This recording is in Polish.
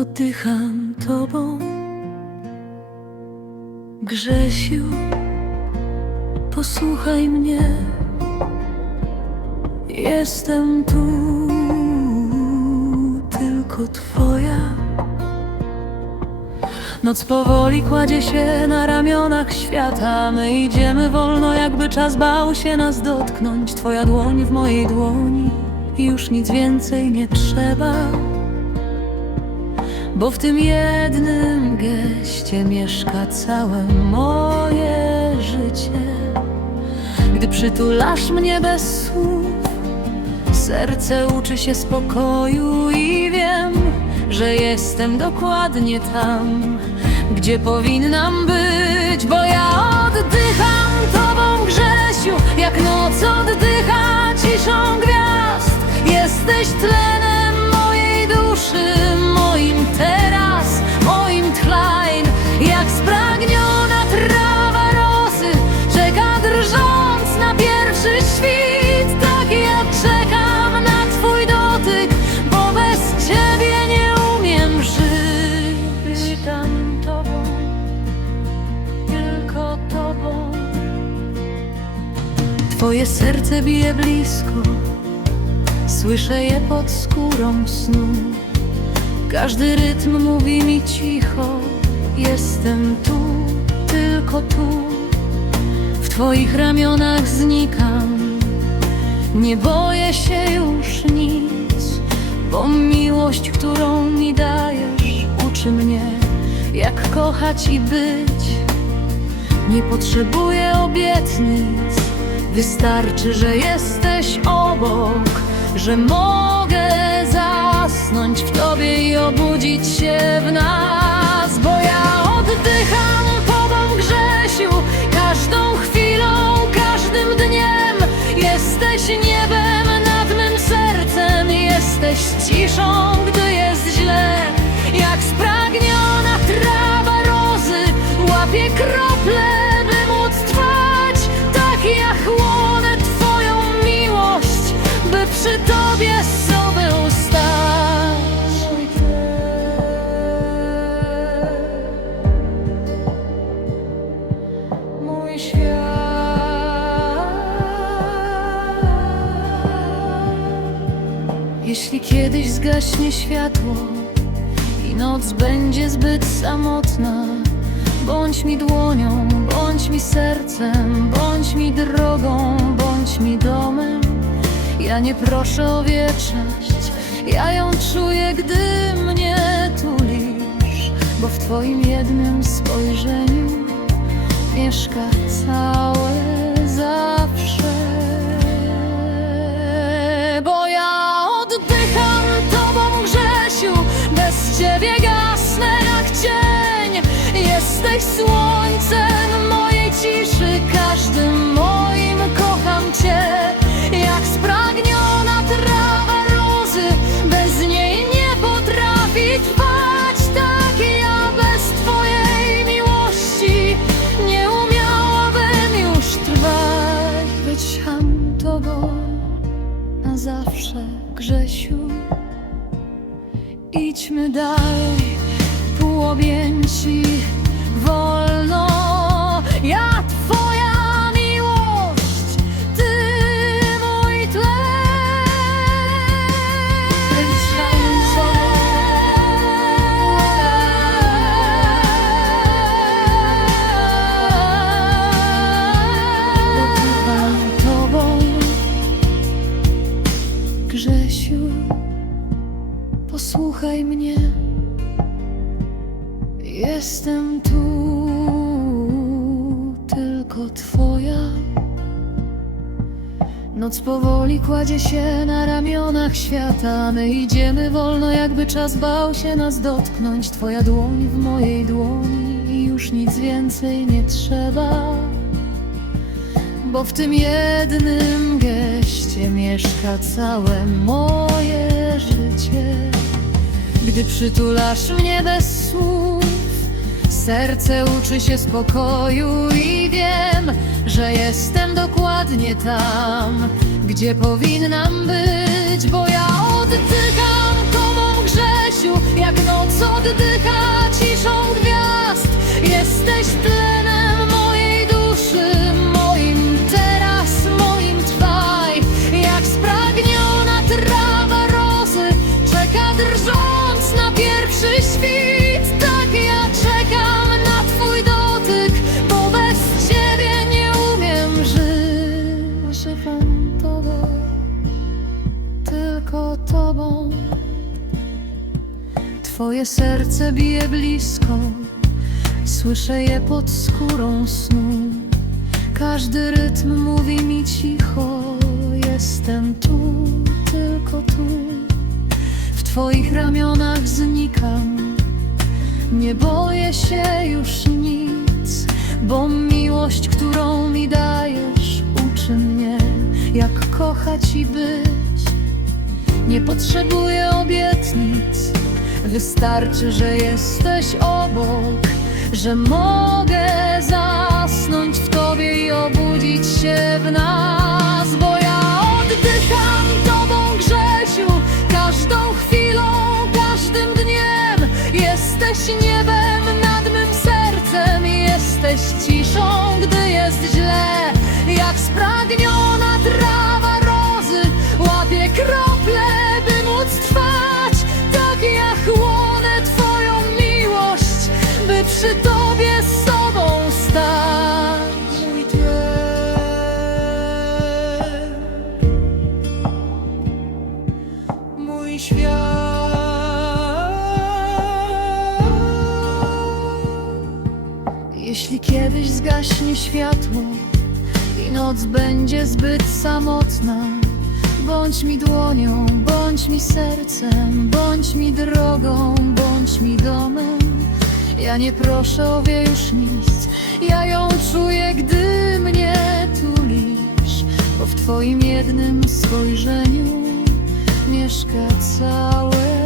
Oddycham Tobą, Grzesiu, posłuchaj mnie. Jestem tu tylko Twoja. Noc powoli kładzie się na ramionach świata. My idziemy wolno, jakby czas bał się nas dotknąć. Twoja dłoń w mojej dłoni, już nic więcej nie trzeba. Bo w tym jednym geście mieszka całe moje życie. Gdy przytulasz mnie bez słów, serce uczy się spokoju i wiem, że jestem dokładnie tam, gdzie powinnam być, bo ja oddycham Tobą, Grzesiu, jak noc oddycha ciszą gwiazd. Jesteś tlenem Twoje serce bije blisko, słyszę je pod skórą snu. Każdy rytm mówi mi cicho, jestem tu, tylko tu. W Twoich ramionach znikam, nie boję się już nic, bo miłość, którą mi dajesz, uczy mnie, jak kochać i być. Nie potrzebuję obietnic, wystarczy, że jesteś obok, że mogę zasnąć w tobie i obudzić się w nas, bo ja oddycham Tobą, Grzesiu, każdą chwilą, każdym dniem. Jesteś niebem nad mym sercem, jesteś ciszą, kiedyś zgaśnie światło i noc będzie zbyt samotna, bądź mi dłonią, bądź mi sercem, bądź mi drogą, bądź mi domem. Ja nie proszę o wieczność, ja ją czuję, gdy mnie tulisz, bo w Twoim jednym spojrzeniu mieszka całe Idźmy dalej, pół objęci. Jestem tu tylko Twoja. Noc powoli kładzie się na ramionach świata. My idziemy wolno, jakby czas bał się nas dotknąć. Twoja dłoń w mojej dłoni i już nic więcej nie trzeba. Bo w tym jednym geście mieszka całe moje życie. Gdy przytulasz mnie bez słów, serce uczy się spokoju i wiem, że jestem dokładnie tam, gdzie powinnam być, bo ja oddycham Tobą, Grzesiu, jak noc oddycha ciszą gwiazd. Jesteś tlenem Twoje serce bije blisko, słyszę je pod skórą snu. Każdy rytm mówi mi cicho, jestem tu, tylko tu. W twoich ramionach znikam, nie boję się już nic, bo miłość, którą mi dajesz, uczy mnie, jak kochać i być. Nie potrzebuję obietnic, wystarczy, że jesteś obok, że mogę zasnąć w tobie i obudzić się w nas, bo ja oddycham tobą, Grzesiu, każdą chwilą, każdym dniem. Jesteś niebem Jeśli kiedyś zgaśnie światło i noc będzie zbyt samotna, bądź mi dłonią, bądź mi sercem, bądź mi drogą, bądź mi domem. Ja nie proszę o wie już nic, ja ją czuję, gdy mnie tulisz, bo w twoim jednym spojrzeniu mieszka całe.